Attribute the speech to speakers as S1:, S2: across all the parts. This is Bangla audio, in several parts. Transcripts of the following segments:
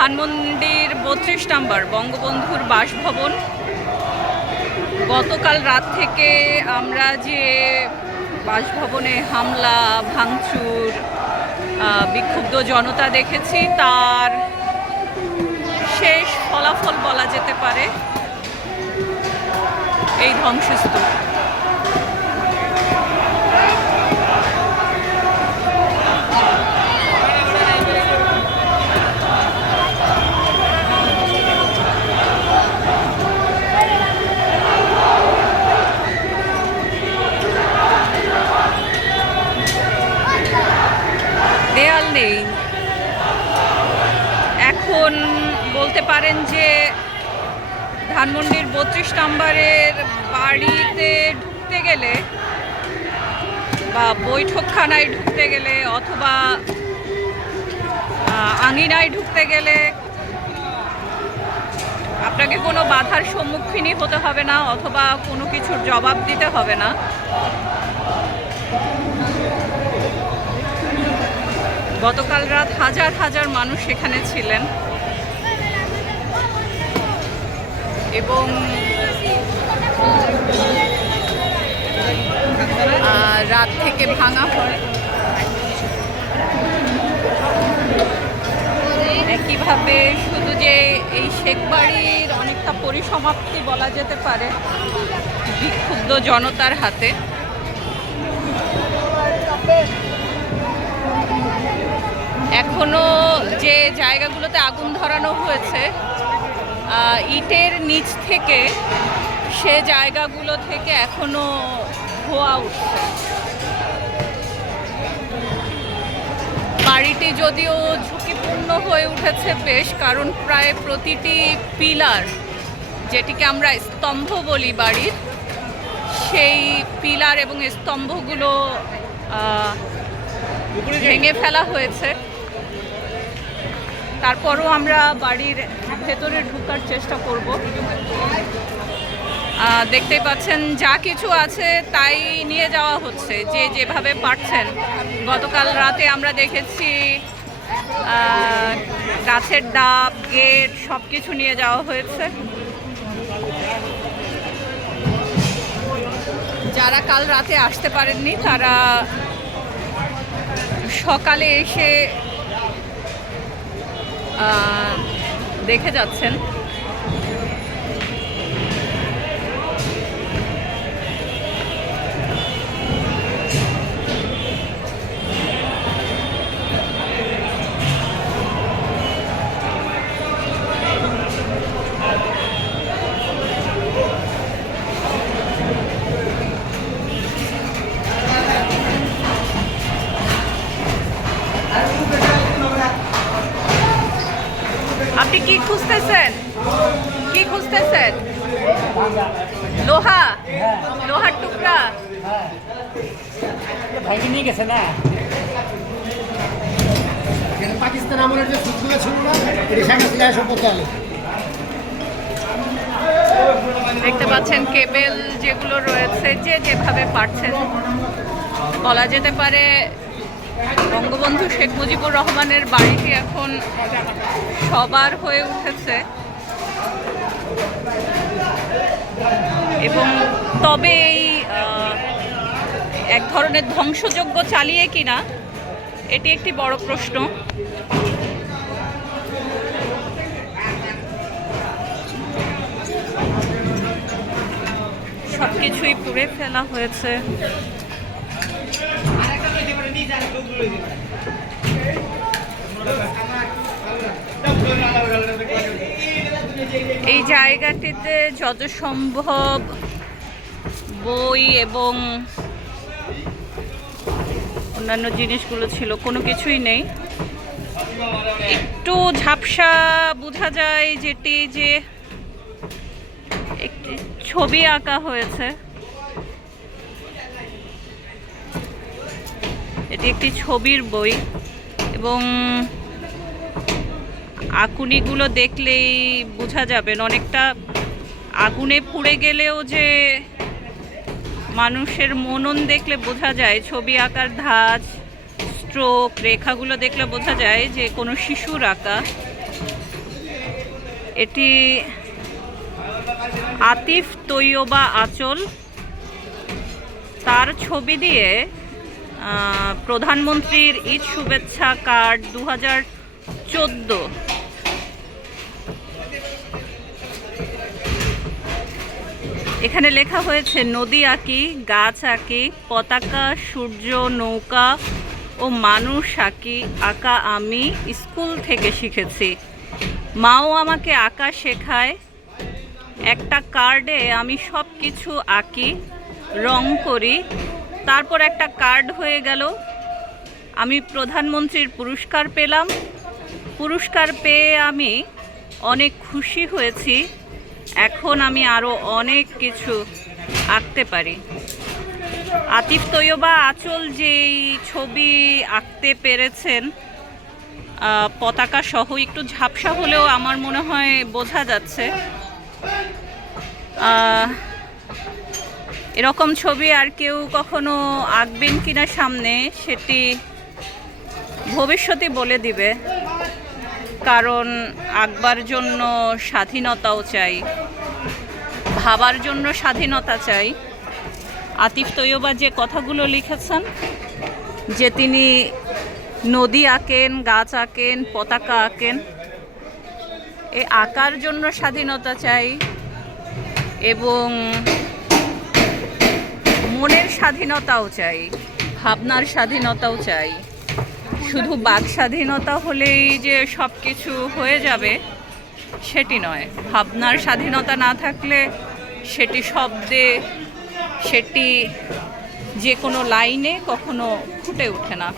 S1: ধানমন্ডির বত্রিশ নাম্বার বঙ্গবন্ধুর বাসভবন। গতকাল রাত থেকে আমরা যে বাসভবনে হামলা, ভাঙচুর বিক্ষুব্ধ জনতা দেখেছি, তার শেষ ফলাফল বলা যেতে পারে এই ধ্বংসস্তূপ দেয়াল নেই এখন বলতে পারেন যে ধানমন্ডির বত্রিশ নম্বরের বাড়িতে ঢুকতে গেলে বা বৈঠকখানায় ঢুকতে গেলে অথবা আঙিনায় ঢুকতে গেলে আপনাকে কোনো বাধার সম্মুখীনই হতে হবে না অথবা কোনো কিছুর জবাব দিতে হবে না। গতকাল রাত হাজার হাজার মানুষ এখানে ছিলেন। এবং রাত থেকে ভাঙা হয়। একইভাবে শুধু যে এই শেখবাড়ির অনেকটা পরিসমাপ্তি বলা যেতে পারে, বিক্ষুব্ধ জনতার হাতে। এখনও যে জায়গাগুলোতে আগুন ধরানো হয়েছে ইটের নিচ থেকে সে জায়গাগুলো থেকে এখনও ধোয়া উঠছে। বাড়িটি যদিও ঝুঁকিপূর্ণ হয়ে উঠেছে বেশ কারণ প্রায় প্রতিটি পিলার যেটিকে আমরা স্তম্ভ বলি বাড়ির সেই পিলার এবং স্তম্ভগুলো ভেঙে ফেলা হয়েছে। তারপরও আমরা বাড়ির ভেতরে ঢুকার চেষ্টা করব। দেখতেই পাচ্ছেন, যা কিছু আছে তাই নিয়ে যাওয়া হচ্ছে, যে যেভাবে পারছেন। গতকাল রাতে আমরা দেখেছি গাছের ডাব, গেট সব কিছু নিয়ে যাওয়া হয়েছে। যারা কাল রাতে আসতে পারেননি, তারা সকালে এসে দেখে যাচ্ছেন। খুঁজতেছেন? কি খুঁজতেছেন? লোহা? লোহার টুকরা?
S2: ভাইকে নিয়ে গেছে না?
S3: পাকিস্তান আমলের যে সুযোগ ছিল না এটা শেখ হাসিনা এসব করতে হলো
S1: দেখতে পাচ্ছেন কেবেল যেগুলো রয়েছে যে যেভাবে পারছেন। বলা যেতে পারে বঙ্গবন্ধু শেখ মুজিবুর রহমানের বাড়িটি এখন সবার হয়ে উঠেছে। এবং তবে এই এক ধরনের ধ্বংসযজ্ঞ চালিয়ে কিনা, এটি একটি বড় প্রশ্ন। সব কিছুই পুড়ে ফেলা হয়েছে। এই জায়গাটিতে যত সম্ভব বই এবং অন্যান্য জিনিসগুলো ছিল, কোনো কিছুই নেই। একটু ঝাপসা বোঝা যায় যেটি যে একটি ছবি আঁকা হয়েছে। এটি একটি ছবির বই এবং আকুনিগুলো দেখলেই বোঝা যাবেন অনেকটা আগুনে পুড়ে গেলেও যে মানুষের মনন দেখলে বোঝা যায়, ছবি আঁকার ধাঁচ স্ট্রোক রেখাগুলো দেখলে বোঝা যায় যে কোনো শিশুর আঁকা। এটি আতিফ তৈয়বা আচল। তার ছবি দিয়ে প্রধানমন্ত্রীর ঈদ শুভেচ্ছা কার্ড দু হাজার চোদ্দ। এখানে লেখা হয়েছে, নদী আঁকি, গাছ আঁকি, পতাকা, সূর্য, নৌকা ও মানুষ আঁকি, আঁকা আমি স্কুল থেকে শিখেছি। মাও আমাকে আঁকা শেখায়। একটা কার্ডে আমি সব কিছু আঁকি, রং করি তারপর একটা কার্ড হয়ে গেল। আমি প্রধানমন্ত্রীর পুরস্কার পেলাম। পুরস্কার পেয়ে আমি অনেক খুশি হয়েছি। এখন আমি আরও অনেক কিছু আঁকতে পারি। আতিফ তৈয়বা আচল যেই ছবি আঁকতে পেরেছেন পতাকা সহ একটু ঝাপসা হলেও আমার মনে হয় বোঝা যাচ্ছে। এরকম ছবি আর কেউ কখনো আঁকবেন কিনা সামনে, সেটি ভবিষ্যতে বলে দিবে। কারণ আঁকবার জন্য স্বাধীনতাও চাই, ভাবার জন্য স্বাধীনতা চাই। আতিফ তৈয়বা যে কথাগুলো লিখেছেন, যে তিনি নদী আঁকেন, গাছ আঁকেন, পতাকা আঁকেন, এ আঁকার জন্য স্বাধীনতা চাই এবং মনের স্বাধীনতাও চাই, ভাবনার স্বাধীনতাও চাই। শুধু বাক স্বাধীনতা হলেই যে সব কিছু হয়ে যাবে, সেটি নয়। ভাবনার স্বাধীনতা না থাকলে সেটি শব্দে, সেটি যে কোনো লাইনে কখনো ফুটে ওঠে না।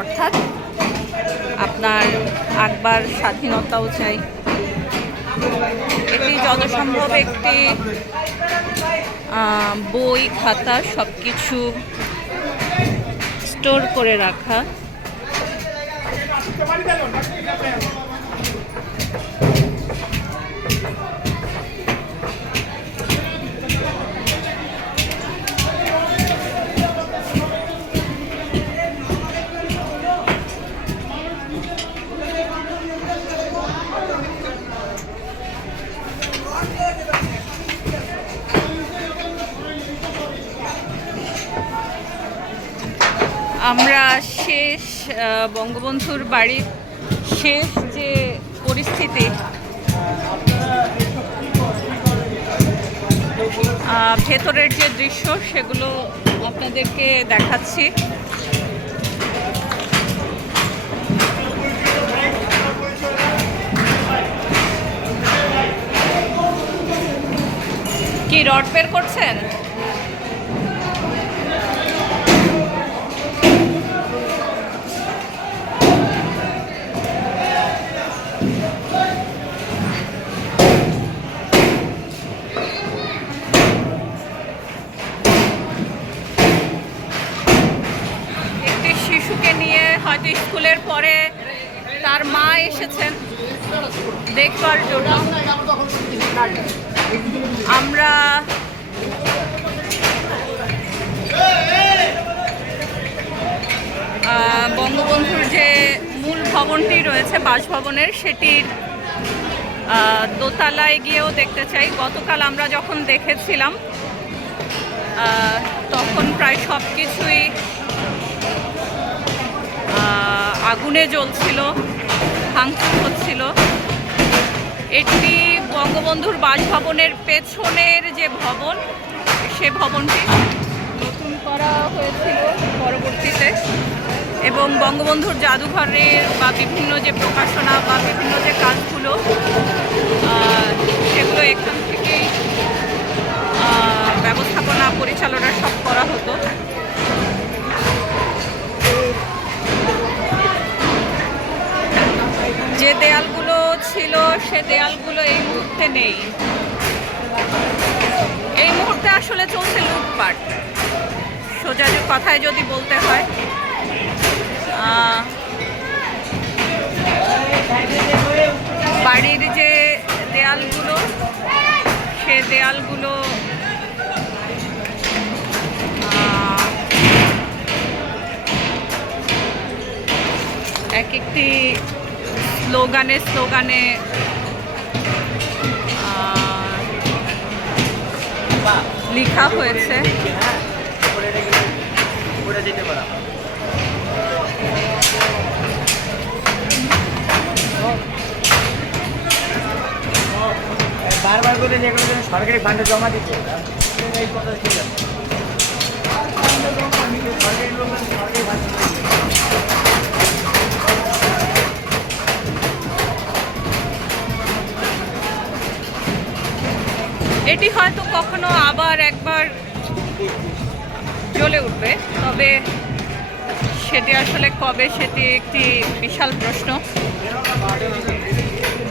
S1: অর্থাৎ আপনার আঁকবার স্বাধীনতাও চাই। এটি যত সম্ভব একটি বই খাতা সব কিছু স্টোর করে রাখা। আমরা শেষ বঙ্গবন্ধুর বাড়ির শেষ যে পরিস্থিতি ভেতরের যে দৃশ্য সেগুলো আপনাদেরকে দেখাচ্ছি। কি রড বের করছেন একটি শিশুকে নিয়ে হয়তো স্কুলের পরে তার মা এসেছেন দেখবার জন্য। আমরা বঙ্গবন্ধুর যে মূল ভবনটি রয়েছে, বাসভবনের, সেটির দোতলায় গিয়েও দেখতে চাই। গতকাল আমরা যখন দেখেছিলাম তখন প্রায় সব কিছুই আগুনে জ্বলছিল, ভাঙচুর হচ্ছিল। এটি বঙ্গবন্ধুর বাসভবনের পেছনের যে ভবন, সে ভবনটি নতুন করা হয়েছিল পরবর্তীতে এবং বঙ্গবন্ধুর জাদুঘরের বা বিভিন্ন যে প্রকাশনা বা বিভিন্ন যে কাজগুলো সেগুলো এখান থেকেই ব্যবস্থাপনা পরিচালনা নেই। এই মুহূর্তে আসলে চলছে লুটপাট। সোজা যে কথায় যদি বলতে হয় বাড়ির যে দেয়ালগুলো, সে দেয়ালগুলো এক একটি স্লোগানে স্লোগানে লেখা হয়েছে।
S2: বারবার করে সরকারি ফান্ডে জমা দিচ্ছে সরকারি সরকারি
S1: এটি হয়তো কখনো আবার একবার জ্বলে উঠবে, তবে সেটি আসলে কবে সেটি একটি বিশাল প্রশ্ন।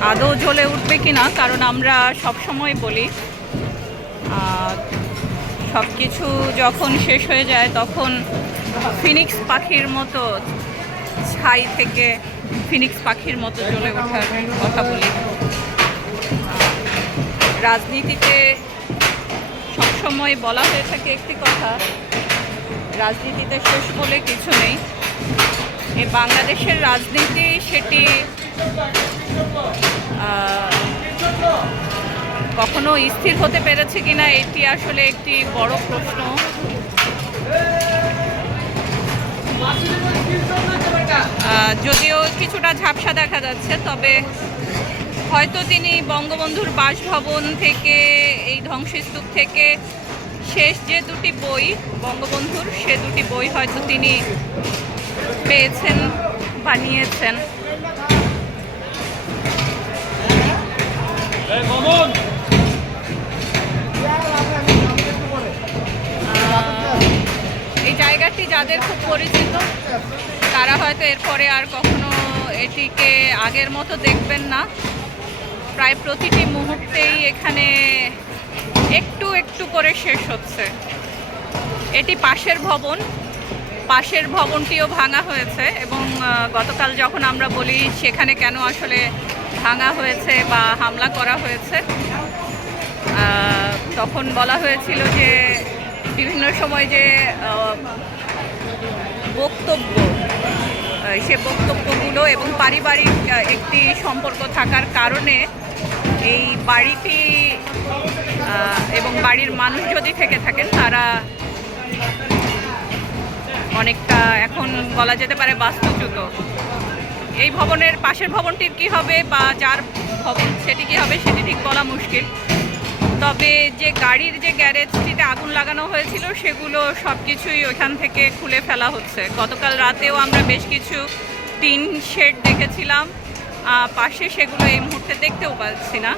S1: আদৌ জ্বলে উঠবে কি না কারণ আমরা সব সময় বলি সব কিছু যখন শেষ হয়ে যায় তখন ফিনিক্স পাখির মতো ছাই থেকে ফিনিক্স পাখির মতো জ্বলে ওঠার কথা বলি। রাজনীতিতে সবসময় বলা হয়ে থাকে একটি কথা, রাজনীতিতে শেষ বলে কিছু নেই। এ বাংলাদেশের রাজনীতি সেটি কখনো স্থির হতে পেরেছে কিনা এটি আসলে একটি বড় প্রশ্ন। যদিও কিছুটা ঝাপসা দেখা যাচ্ছে, তবে হয়তো তিনি বঙ্গবন্ধুর বাসভবন থেকে এই ধ্বংসস্তূপ থেকে শেষ যে দুটি বই বঙ্গবন্ধুর সে দুটি বই হয়তো তিনি পেয়েছেন বানিয়েছেন। এই জায়গাটি যাদের খুব পরিচিত তারা হয়তো এরপরে আর কখনো এটিকে আগের মতো দেখবেন না। প্রায় প্রতিটি মুহূর্তেই এখানে একটু একটু করে শেষ হচ্ছে। এটি পাশের ভবন। পাশের ভবনটিও ভাঙা হয়েছে এবং গতকাল যখন আমরা বলি সেখানে কেন আসলে ভাঙা হয়েছে বা হামলা করা হয়েছে তখন বলা হয়েছিল যে বিভিন্ন সময় যে বক্তব্য সে বক্তব্যগুলো এবং পারিবারিক একটি সম্পর্ক থাকার কারণে এই বাড়িটি এবং বাড়ির মানুষ যদি থেকে থাকেন, তারা অনেকটা এখন বলা যেতে পারে বাস্তুচ্যুত। এই ভবনের পাশের ভবনটির কি হবে বা যার ভবন সেটি কি হবে, সেটি ঠিক বলা মুশকিল। তবে যে গাড়ির যে গ্যারেজটিতে আগুন লাগানো হয়েছিল, সেগুলো সব কিছুই ওইখান থেকে খুলে ফেলা হচ্ছে। গতকাল রাতেও আমরা বেশ কিছু টিন শেড দেখেছিলাম। পাশে সেগুলো এই মুহূর্তে দেখতেও পাচ্ছি না।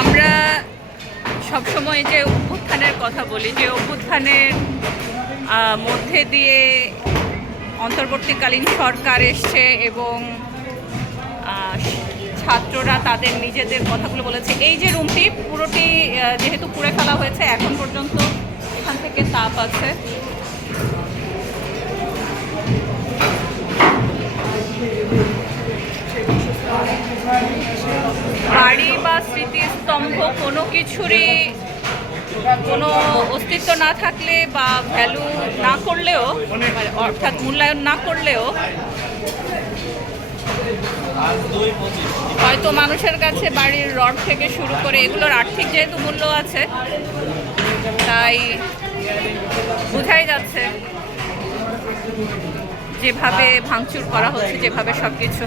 S1: আমরা সবসময় যে অভ্যুত্থানের কথা বলি, যে অভ্যুত্থানের মধ্যে দিয়ে অন্তর্বর্তীকালীন সরকার এসছে এবং ছাত্ররা তাদের নিজেদের কথাগুলো বলেছে। এই যে রুমটি, পুরোটি যেহেতু পুড়ে ফেলা হয়েছে, এখন পর্যন্ত এখান থেকে তাপ আছে। বাড়ি বা স্মৃতিস্তম্ভ কোনো কিছুরই কোনো অস্তিত্ব না থাকলে বা ভ্যালু না করলেও, অর্থাৎ মূল্যায়ন না করলেও হয়তো মানুষের কাছে বাড়ির রড থেকে শুরু করে এগুলোর আর্থিক যেহেতু মূল্য আছে, তাই বোঝাই যাচ্ছে যেভাবে ভাঙচুর করা হচ্ছে, যেভাবে সব কিছু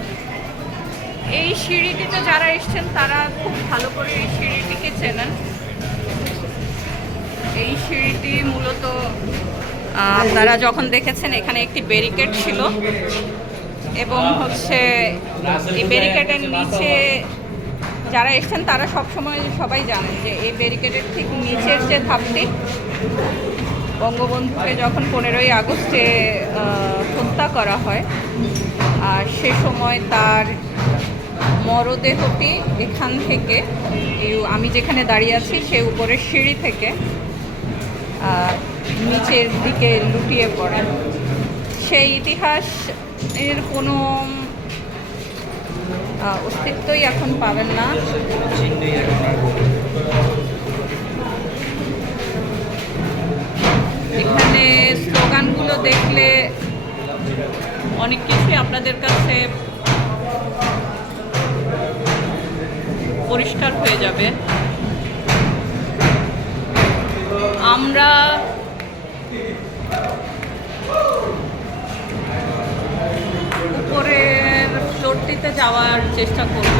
S1: এই সিঁড়িটিতে যারা এসছেন, তারা খুব ভালো করে এই সিঁড়িটিকে চেনেন। এই সিঁড়িটি মূলত আপনারা যখন দেখেছেন, এখানে একটি ব্যারিকেড ছিল। এবং হচ্ছে এই ব্যারিকেডের নিচে যারা এসছেন, তারা সব সময় সবাই জানেন যে এই ব্যারিকেডের ঠিক নিচের যে ধাপটি, বঙ্গবন্ধুকে যখন পনেরোই আগস্টে হত্যা করা হয়, আর সে সময় তার মরদেহটি এখান থেকে আমি যেখানে দাঁড়িয়ে আছি সে উপরের সিঁড়ি থেকে নিচের দিকে লুটিয়ে পড়ে। সেই ইতিহাস এর কোনো অস্তিত্বই এখন পাবেন না।
S2: এখানে
S1: স্লোগানগুলো দেখলে অনেক কিছুই আপনাদের কাছে পরিষ্কার হয়ে যাবে। আমরা উপরের ফ্লোরটিতে যাওয়ার চেষ্টা করব।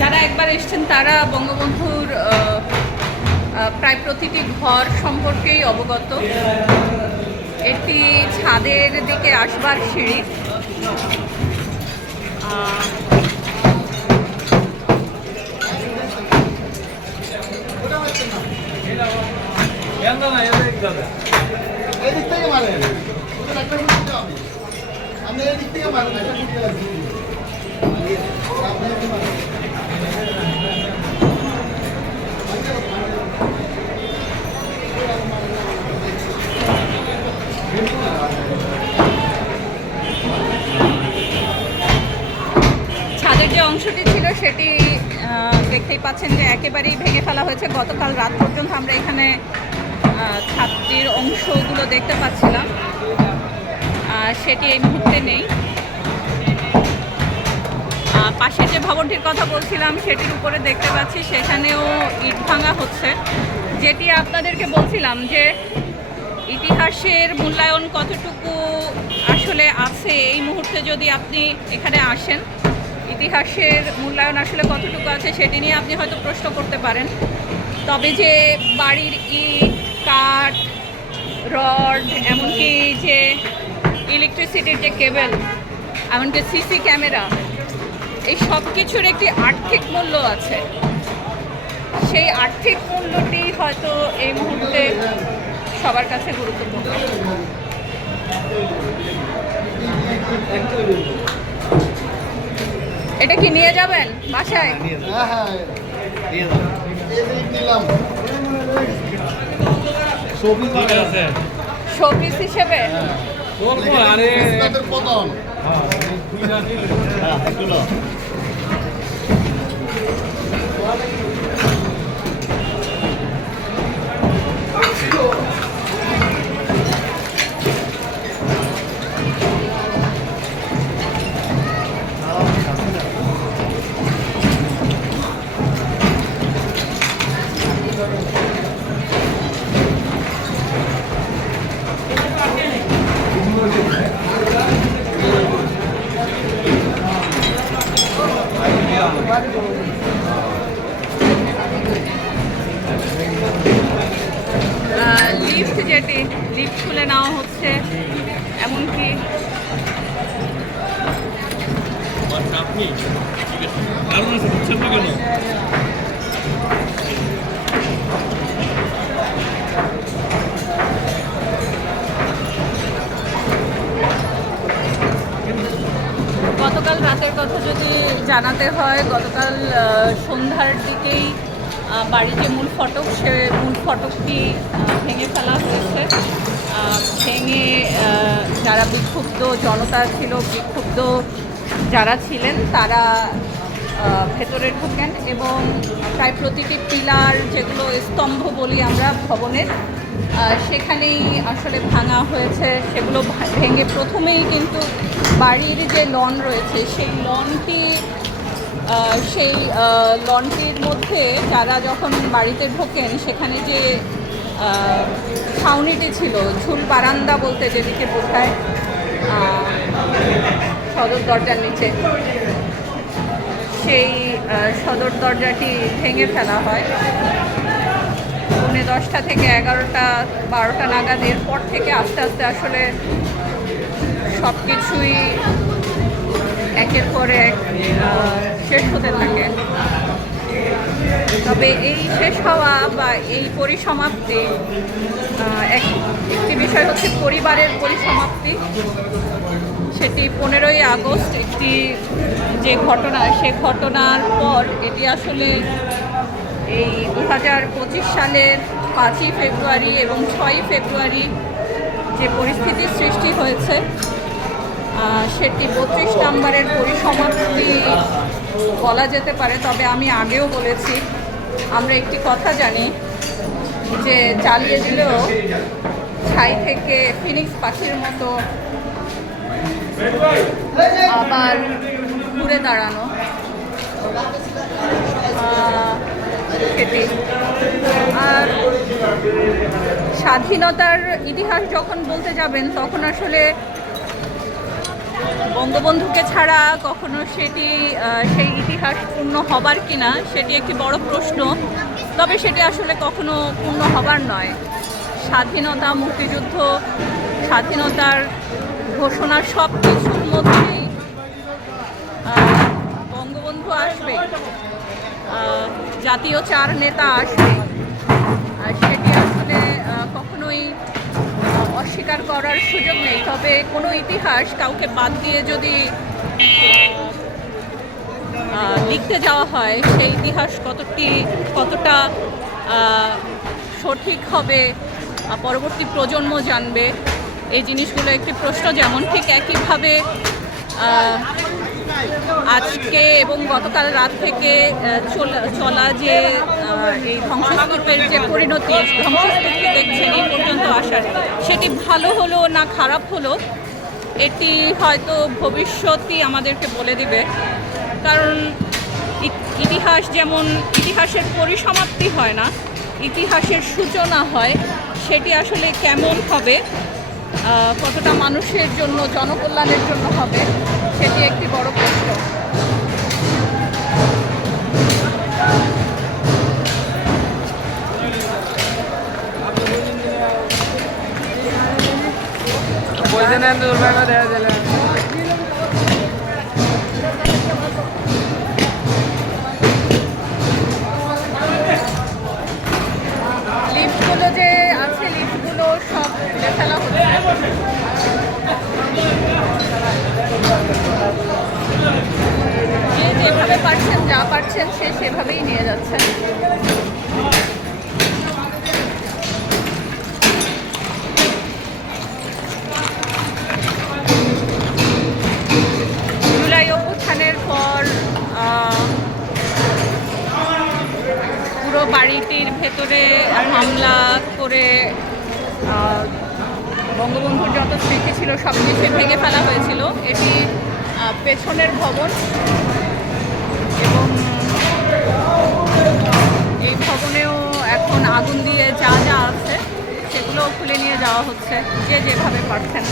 S1: যারা একবার এসছেন তারা বঙ্গবন্ধুর প্রায় প্রতিটি ঘর সম্পর্কেই অবগত। এটি ছাদের দিকে আসবার সিঁড়ি।
S3: এদিক থেকে মারেন একটা
S1: ছাদের যে অংশটি ছিল সেটি দেখতেই পাচ্ছেন যে একেবারেই ভেঙে ফেলা হয়েছে। গতকাল রাত পর্যন্ত আমরা এখানে ছাদটির অংশগুলো দেখতে পাচ্ছিলাম। সেটি এই মুহূর্তে নেই। পাশে যে ভবনটির কথা বলছিলাম, সেটির উপরে দেখতে পাচ্ছি, সেখানেও ইট ভাঙা হচ্ছে। যেটি আপনাদেরকে বলছিলাম যে ইতিহাসের মূল্যায়ন কতটুকু আসলে আছে, এই মুহূর্তে যদি আপনি এখানে আসেন, ইতিহাসের মূল্যায়ন আসলে কতটুকু আছে সেটি নিয়ে আপনি হয়তো প্রশ্ন করতে পারেন। তবে যে বাড়ির ইট, কাঠ, রড, এমনকি যে ইলেকট্রিসিটির যে কেবল এমনকি সিসি ক্যামেরা এই সব কিছুর একটি আর্থিক মূল্য আছে। সেই আর্থিক মূল্যটি হয়তো এই মুহূর্তে সবার কাছে গুরুত্বপূর্ণ। এটা কি নিয়ে যাবেন বাসায়?
S3: হ্যাঁ হ্যাঁ ছবি
S1: শোপিস হিসেবে?
S3: পতন।
S1: লিফট যেটি লিফট খুলে নেওয়া হচ্ছে এমনকি
S4: আপনি কেন?
S1: গতকাল রাতের কথা যদি জানাতে হয়, গতকাল সন্ধ্যার দিকেই বাড়ির যে মূল ফটক, সে মূল ফটকটি ভেঙে ফেলা হয়েছে। ভেঙে যারা বিক্ষুব্ধ জনতা ছিল, বিক্ষুব্ধ যারা ছিলেন, তারা ভেতরে ঢোকেন এবং প্রায় প্রতিটি পিলার যেগুলো স্তম্ভ বলি আমরা ভবনের সেখানেই আসলে ভাঙা হয়েছে, সেগুলো ভেঙে প্রথমেই কিন্তু বাড়ির যে লন রয়েছে, সেই লনটি সেই লনটির মধ্যে যারা যখন বাড়িতে ঢোকেন, সেখানে যে ছাউনিটি ছিল, ঝুল বারান্দা বলতে যেদিকে বোঝায় সদর দরজার নিচে, সেই সদর দরজাটি ভেঙে ফেলা হয়। দশটা থেকে এগারোটা, বারোটা নাগাদ এরপর থেকে আস্তে আস্তে আসলে সব কিছুই একের পর এক শেষ হতে থাকে। তবে এই শেষ হওয়া বা এই পরিসমাপ্তি এক, একটি বিষয় হচ্ছে পরিবারের পরিসমাপ্তি। সেটি পনেরোই আগস্ট একটি যে ঘটনা, সে ঘটনার পর এটি আসলে এই দু হাজার পঁচিশ সালের পাঁচই ফেব্রুয়ারি এবং ছয়ই ফেব্রুয়ারি যে পরিস্থিতির সৃষ্টি হয়েছে সেটি বত্রিশ নাম্বারের পরিসমাপ্তি বলা যেতে পারে। তবে আমি আগেও বলেছি, আমরা একটি কথা জানি যে চালিয়ে দিলেও ছাই থেকে ফিনিক্স পাখির মতো আবার ঘুরে দাঁড়ানো। সেটি। আর স্বাধীনতার ইতিহাস যখন বলতে যাবেন, তখন আসলে বঙ্গবন্ধুকে ছাড়া কখনো সেটি সেই ইতিহাস পূর্ণ হবার কিনা, সেটি একটি বড় প্রশ্ন। তবে সেটি আসলে কখনো পূর্ণ হবার নয়। স্বাধীনতা, মুক্তিযুদ্ধ, স্বাধীনতার ঘোষণা সব কিছুর মধ্যেই বঙ্গবন্ধু আসবে। জাতীয় চার নেতা আসবে। সেটি আসলে কখনোই অস্বীকার করার সুযোগ নেই। তবে কোনো ইতিহাস কাউকে বাদ দিয়ে যদি লিখতে যাওয়া হয়, সেই ইতিহাস কতটি, কতটা সঠিক হবে পরবর্তী প্রজন্ম জানবে, এই জিনিসগুলো একটি প্রশ্ন। যেমন ঠিক একইভাবে আজকে এবং গতকাল রাত থেকে চলা- যে এই ধ্বংসস্তূপের যে পরিণতি ধ্বংসস্তূপটি দেখছেন এই পর্যন্ত আসার, সেটি ভালো হলো না খারাপ হলো? এটি হয়তো ভবিষ্যতই আমাদেরকে বলে দিবে। কারণ ইতিহাস যেমন, ইতিহাসের পরিসমাপ্তি হয় না, ইতিহাসের সূচনা হয়, সেটি আসলে কেমন হবে? কতটা মানুষের জন্য, জনকল্যাণের জন্য হবে? সেটি একটি বড় প্রশ্ন।
S2: দেখা
S1: লিফটগুলো যে আছে লিফটগুলো সব ফেলা হচ্ছে যে যেভাবে পারছেন, যা পারছেন, সে সেভাবেই নিয়ে যাচ্ছেন। জুলাই পর পুরো বাড়িটির ভেতরে হামলা করে বঙ্গবন্ধুর যত স্মৃতি ছিল, সব কিছু ভেঙে ফেলা হয়েছিল। এটি পেছনের ভবন। আগুন দিয়ে যা যা আছে সেগুলো খুলে নিয়ে যাওয়া হচ্ছে যে যেভাবে পারছেন।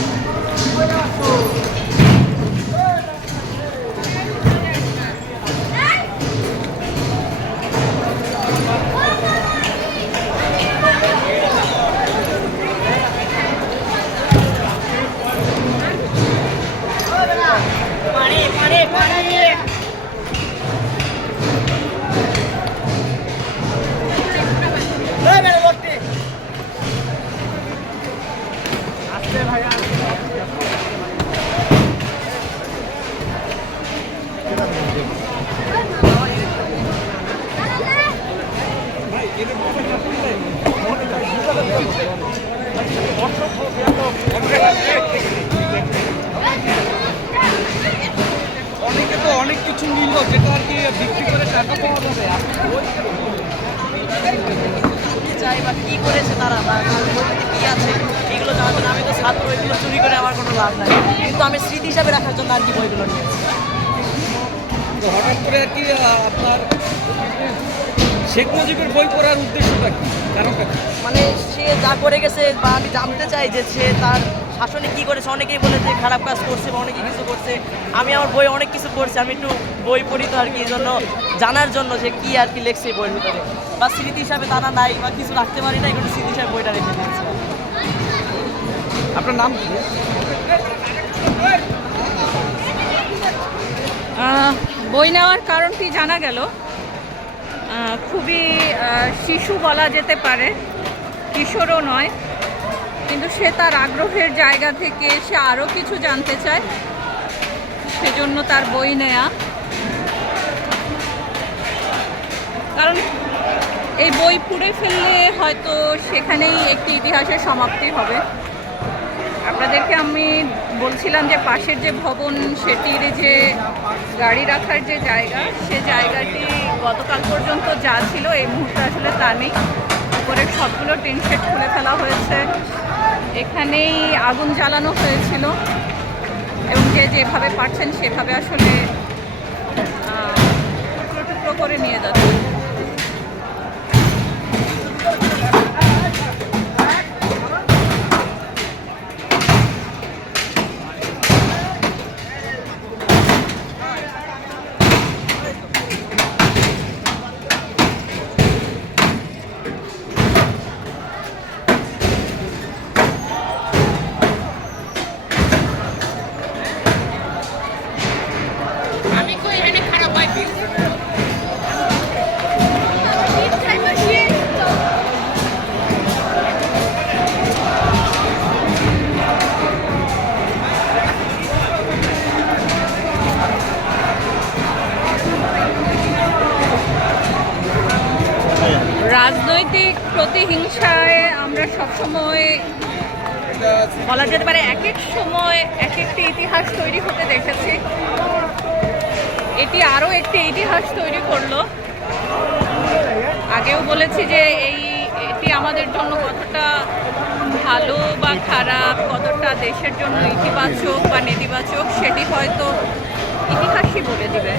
S5: সে যা করে গেছে বা আমি জানতে চাই যে সে তার শাসনে কী করেছে অনেকেই বলে যে খারাপ কাজ করছে বা অনেকে কিছু করছে। আমি আমার বই অনেক কিছু করছি আমি একটু বই পড়ি তো আর কি এই জন্য জানার জন্য যে কী আর কি লেখছে এই বইয়ের ভিতরে। বা স্মৃতি হিসাবে জানা নাই বা কিছু রাখতে পারি না কিন্তু স্মৃতি হিসাবে বইটা রেখে দিয়েছি।
S6: আপনার নাম কি?
S1: বই নেওয়ার কারণটি জানা গেল। খুবই শিশু বলা যেতে পারে। কিশোরও নয়, কিন্তু সে তার আগ্রহের জায়গা থেকে সে আরও কিছু জানতে চায়। সেজন্য তার বই নেয়া। কারণ এই বই পুড়ে ফেললে হয়তো সেখানেই একটি ইতিহাসের সমাপ্তি হবে। আপনাদেরকে আমি বলছিলাম যে পাশের যে ভবন, সেটির যে গাড়ি রাখার যে জায়গা, সে জায়গাটি গতকাল পর্যন্ত যা ছিল, এই মুহূর্তে আসলে তা নেই। উপরে সবগুলো টিন শেড খুলে ফেলা হয়েছে। এখানেই আগুন জ্বালানো হয়েছিল। এবং যে যেভাবে পারছেন সেভাবে আসলে টুকরো টুকরো করে নিয়ে যাচ্ছে বলা যেতে পারে এক এক সময় এক একটি ইতিহাস তৈরি হতে দেখেছি। এটি আরও একটি ইতিহাস তৈরি করল। আগেও বলেছি যে এই, এটি আমাদের জন্য কতটা ভালো বা খারাপ, কতটা দেশের জন্য ইতিবাচক বা নেতিবাচক, সেটি হয়তো ইতিহাসই বলে দিবে।